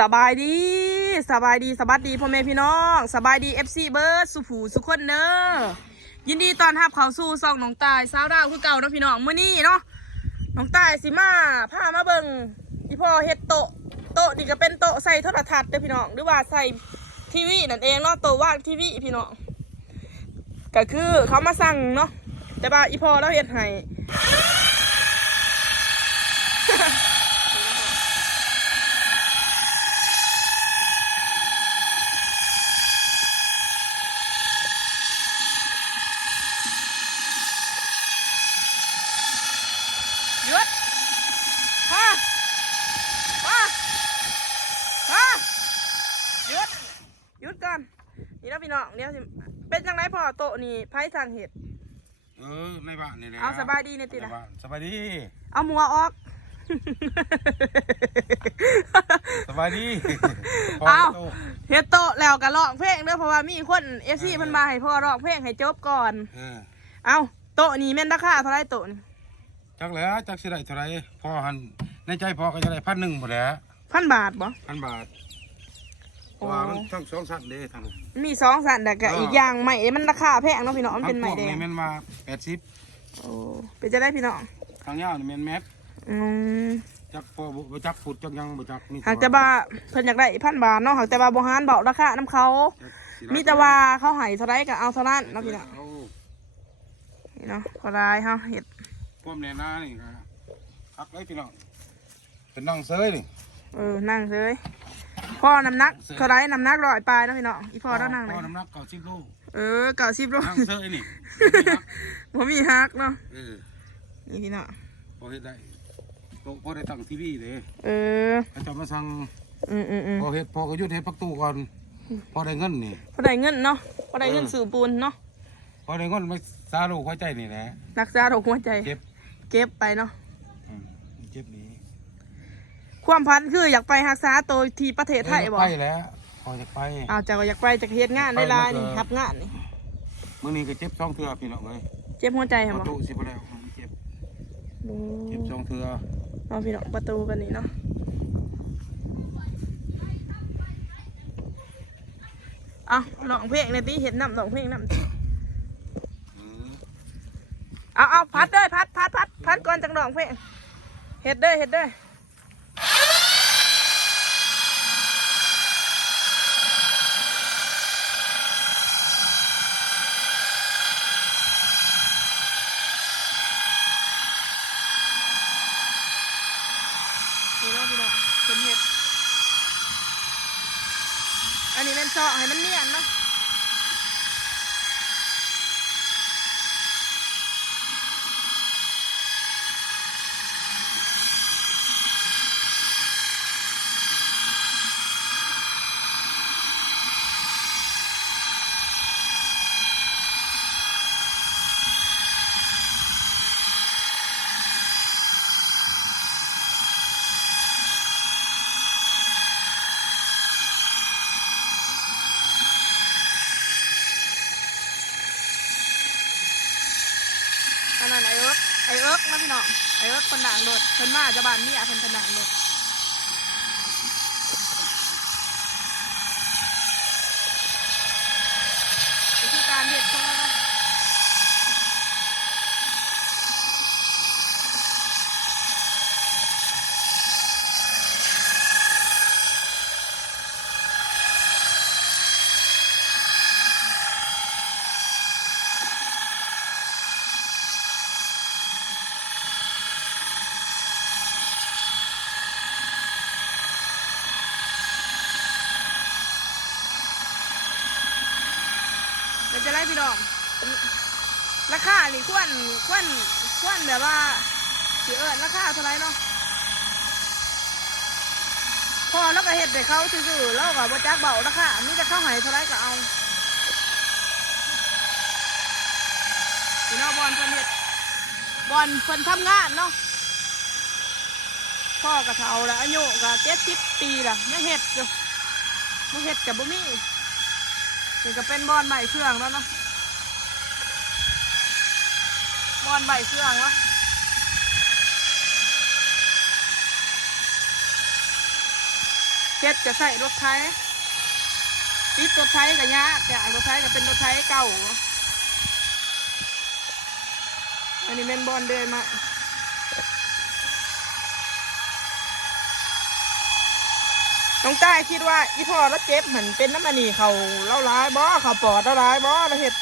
สบายดีสบายดีสบัสดีพ่อแม่พี่น้องสบายดีFCเบิร์ดสุผูสุคนเนอยินดีตอนรับเข้าสู่ซองน้องตายสาวดาวคือเก่าเนาะพี่น้องมื้อนี้เนาะน้องตายสิมาพามาเบิ่งอีพ่อเฮ็ดโต๊ะนี่ก็เป็นโต๊ะใส่โทรทัศน์เด้อพี่น้องหรือว่าใส่ทีวีนั่นเองเนาะโต๊ะว่างทีวีพี่น้องก็คือเขามาสั่งเนาะแต่ว่าอีพ่อเราเฮ็ดให้หยุดหยุดก่อนนี่นะพี่น้องเดี๋ยวสิเป็นจังไรพ่อโต๊ะนี่ไพ่สั่งเห็ดในบ้านนี่แหละเอาสบายดีในติดนะสบายดีเอาหมัวออกสบายดีเอาเฮ็ดโต๊ะแล้วก็ร้องเพลงเด้อเพราะว่ามีคนFCเพิ่นมาให้พ่อร้องเพลงให้จบก่อนเอาโต๊ะนี่แม่นราคาเท่าไรโต๊ะนี่จักแล้วจักสิได้เท่าไรพ่อหันในใจพ่อก็จะได้1,100หมดแล้ว1,000 บาทบ่1,000 บาทว่ามันทั้ง2สั้นเด้ทั้งมี2สั้นแต่ก็อีกอย่างใหม่มันราคาแพงเนาะพี่น้องมันเป็นใหม่แดงมันมา80โอ้เป็นจะได้พี่น้องทางยาวนี่แม่นแมทจักพ่อบ่จักฟุตจักยังบ่จักมีหากแต่ว่าเพิ่นอยากได้1,000 บาทเนาะหากแต่ว่าบ่หารเบาราคานํเขามีแต่ว่าเขาให้เท่าไรก็เอาเท่านั้นเนาะพี่น้องนี่เนาะพอได้เฮาเฮ็ดพวกแน่นานี่ครับเลยพี่น้องเป็นนั่งเซยนี่นั่งเซยพ่อน้ำหนักเท่าไรน้ำหนัก100 ปลายเนาะพี่น้องอีพ่อต้องนั่งไหนพ่อน้ำหนัก90 โล90 โลนั่งเซยนี่ผมมีฮักเนาะนี่พี่น้องพอเฮ็ดได้พอได้ตั้งทีวีเลยเขาจะมาสั่งพอเฮ็ดพอก็ยุดเฮ็ดพักตู้ก่อนพอได้เงินนี่พอได้เงินเนาะพอได้เงินสู่ปูนเนาะพอได้เงินมาซาโรคหัวใจนี่แหละรักษาโรคหัวใจเก็บไปเนาะเก็บนี้ความพันคืออยากไปรักษาตัวที่ประเทศไทยบ่ไปแล้วพอจะไปจะอยากไปจากเฮ็ดงานในลายนี่ทับงานนี่มื้อนี้ก็เจ็บ2 เทื่อพี่น้องเอ้ยเจ็บหัวใจเหรอประตูสิบ่แล้วเจ็บ2 เทื่อเอาพี่น้องประตูกันนี่เนาะเอาลองเพลงในตีเห็นน้ำลองเพลงน้ำเอาพัดเด้อพัดก่อนจังลองเพลงเฮ็ดเด้อนี่เนาะพี่น้องเป็นเห็ดอันนี้เป็นเจาะให้มันเนียนเนาะอันนั้นไอเอิร์กนะพี่น้องไอเอิร์กคนด่างโดดเพิ่นมาจะบานนี่เพิ่นคนด่างโดดนี่คือการเห็ดของเราจะได้พี่น้องราคานี่ควรแบบว่าสิราคาเท่าไรเนาะพอแล้วก็เห็ดแต่เขาซื่อๆแล้วก็บ่จักเบาราคามีแต่เข้าหายเท่าไรก็เอาพี่น้องบอลเพิ่นเห็ดบอลเพิ่นทำงานเนาะพ่อกระเทาละอายุก็70 ปีละยังเห็ดอยู่บ่เห็ดกับบ่มีนี่ก็เป็นบอลใหม่เครื่องแล้วเนาะบอลใหม่เครื่องวะ เ เฮ็ดจะใส่รถไถติดรถไถกับยะแต่รถไถก็เป็นรถไถเก่าอันนี้เป็นบอลเดินมาน้องใต้คิดว่าอีพ่อแล้วเจ็บเหมือนเป็นน้ำมันนี่เขาเล่าร้ายบ่เขาปอดเล่าร้ายบ่เราเห็ด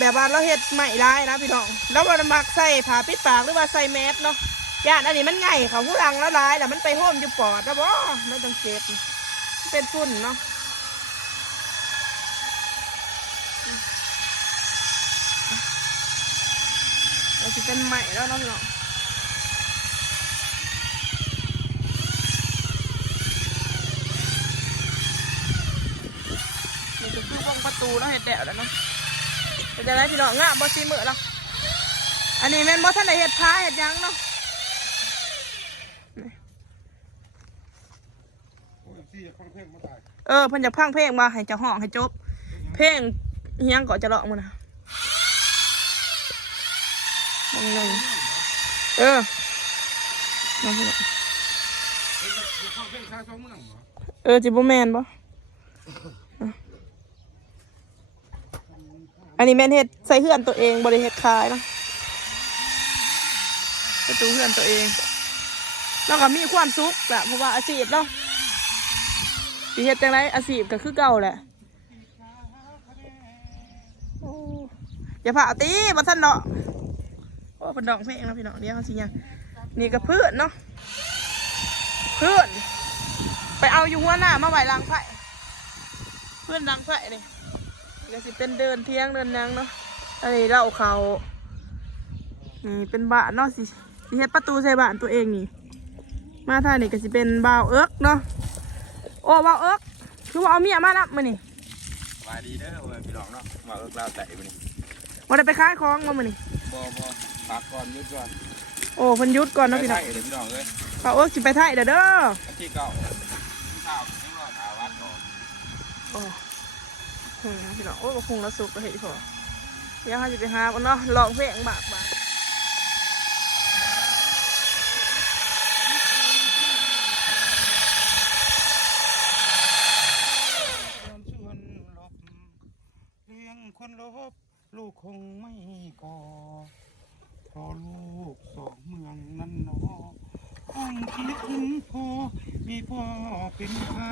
แบบว่าเราเห็ดไม่ร้ายนะพี่น้องแล้วเรามักใส่ผ้าปิดปากหรือว่าใส่แมสเนาะย่านอันนี้มันไงเขาผู้รังแล้วร้ายแล้วมันไปโฮมอยู่ปอดแล้วบ่ไม่ต้องเจ็บเป็นฝุ่นเนาะเราจะเป็นใหม่แล้วเนาะพี่น้องนี่ก็คือวงประตูเนาะเห็ดแดดแล้วเนาะจะได้พี่น้องงะบอซีมือแล้วอันนี้แม่นบอท่านไหนเห็ดพาเห็ดยังเนาะเพิ่นจะพังเพลงมาให้เจ้าห้องให้จบเพลงยังก่อนจะร้องมันนะนั่งน้องพี่น้องจิบแมนบ่อันนี้แมนเห็ดใส่เฮือนตัวเองบริเห็ดขายเนาะประตูเฮือนตัวเองแล้วก็มีความสุขแหละเพราะว่าอาชีพเนาะสิเฮ็ดจังไรอาชีพก็คือเก่าแหละอย่าผ่าตีมาท่านเนาะโอ้เป็นดอกเพลงนะพี่น้องเดี๋ยวเขาสิยังนี่ก็เพื่อนเนาะเพื่อนไปเอาอยู่หัวหน้ามาไหวล้างไผ่เพื่อนล้างไผ่เลยก็สิเป็นเดินเที่ยงเดินยังเนาะอันนี้เล่าเขานี่เป็นบ้านเนาะสิเฮ็ดประตูใส่บ้านตัวเองนี่มาท่านี่ก็สิเป็นบ่าวเอิ๊กเนาะโอ้บ่าวเอิ๊กคือว่าเอาเมียมาแล้วมื้อนี่มาดีเด้อพี่น้องเนาะมาเอิ๊กลาวแต่มื้อนี้บ่ได้ไปขายของมามื้อนี่บ่พักก่อนยุดก่อนโอ้เพิ่นหยุดก่อนเนาะพี่น้องพี่น้องเอ้ยบ่าวเอิ๊กสิไปไทยเด้อที่เก่าข้าวยังรอถาวัดก่อนโอ้พี่น้องโอ้ก็คงละสุกก็เฮ็ดพอเดี๋ยวเขาสิไปหาบ่เนาะร้องเพลงบากคนลบลูกคงไม่ก่อพอลูกสองเมืองนั้นเนาะห้องคิดถึงพ่อมีพ่อเป็นใคร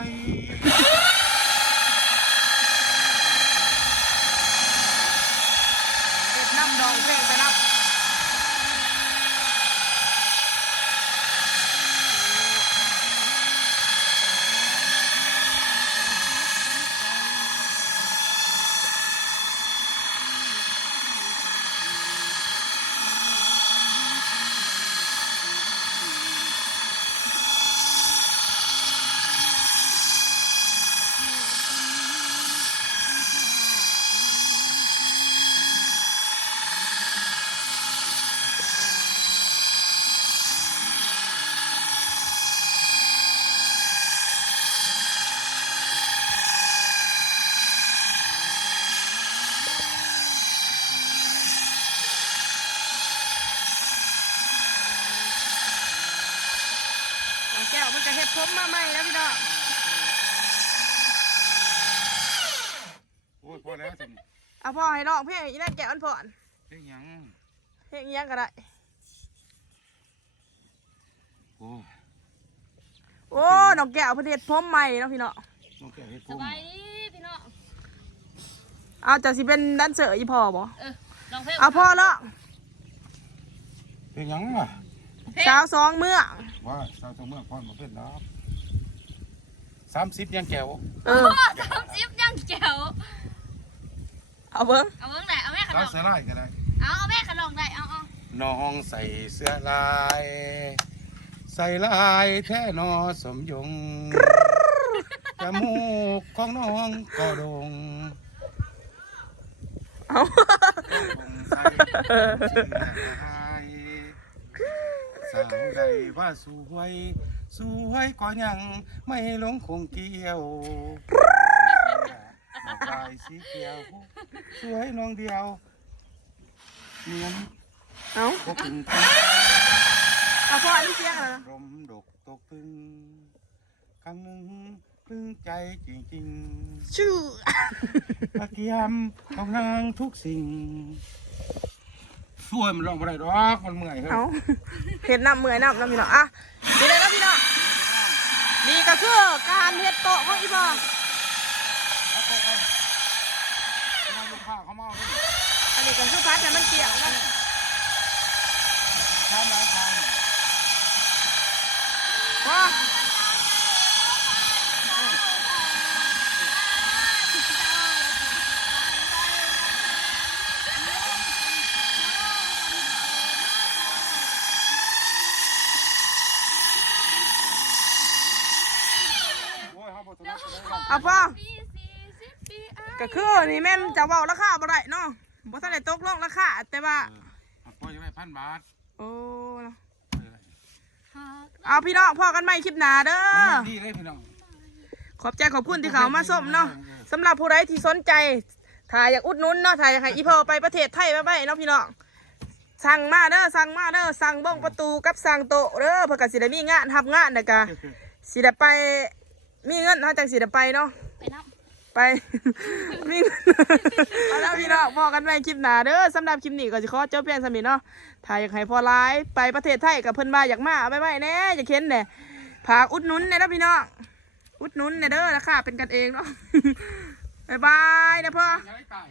เฮ็ดน้ำดองเพลงไปนับแก้วมันจะเฮ็ดผมมาใหม่แล้วพี่น้องโอ้ยพอแล้วสิเอาพ่อให้ร้องเพลงอีนั่นแก้วอันผ่อนเพลงยังก็ได้โอ้น้องแก้วเพิ่นเฮ็ดผมใหม่เนาะพี่น้องน้องแก้วเฮ็ดผมสบายดีพี่น้องเอาจะสิเป็นดันเซอร์อีพ่อบ่ลองเพลงเอาพ่อร้องเพลงยังล่ะสาวสองเมืองว่าชาวตัวเมืองพรมาเพื่อนนะ30ยังแก้ว30ยังแก้วเอาเบิ้งไหนเอาแม่ขนมเสื้อลายก็ได้เอาแม่ขนมได้เอาน้องใส่เสื้อลายใส่ลายแท้นอสมยงจมูกของน้องก็โด่งเอาใส่สาวใดว่าสวยก็ยังไม่หลงคงเกี่ยวดอกลายสีเขียวสวยน้องเดียวเหมือนพวกคุณเอาพ่ออันนี้เสียงอะไรนะลมดกตกตึง ครั้งหนึ่งปลื้มใจจริง ชื่อ ๆตะเกียมของนางทุกสิ่งช่วยมันลองไปได้หรอกมันเมื่อยเฮ้ย เอาเห็ดน้ำเมื่อยน้ำพี่น้องอ่ะนี่เลยนะพี่น้องนี่ก็คือการเฮ็ดโต๊ะของอีบอ เอาไปเอาลูกค้าเขามาเอาด้วย อันนี้ก็คือพัดแต่มันเกี่ยวนะ ทำร้านทาง ว้าโอ้ยเขาบอกตัวนั้นตัวนั้น เอาพ่อ ปี40 ปี ก็คือนี่แม่นจะเว้าราคาบ่ได้เนาะบ่ทันได้ตกลงราคาแต่ว่า พ่อจะได้1,000 บาท โอ้ หาก เอาพี่น้องพ่อกันใหม่คลิปหน้าเด้อ ดีเลยพี่น้อง ขอบใจขอบคุณที่เขามาส้มเนาะสำหรับผู้ใดที่สนใจถ้าอยากอุดหนุนเนาะถ้าอยากให้อีพ่อไปประเทศไทยไปเนาะพี่น้องสั่งมาเด้อสั่งมาเด้อสั่งบ้องประตูกับสั่งโต๊ะเด้อเพื่อก็สิได้มีงานทำงานนะกะสิได้ไปมีเงินเฮาจังสิได้ไปเนาะ ไปน้ำ ไป มีเงินเอาแล้วพี่น้องพอกันใหม่คลิปหน้าเด้อสำหรับคลิปนี้ก็สิขอจบเพียงสำนี้เนาะถ้าอยากให้พ่อร้ายไปประเทศไทยกับเพิ่นบ่าอยากมาเอาไปแน่อยากเห็นแน่ฝากอุดหนุนแน่เด้อพี่น้องอุดหนุนแน่เด้อราคาเป็นกันเองเนาะ บ๊ายบายนะพ่อ ใช้ไก่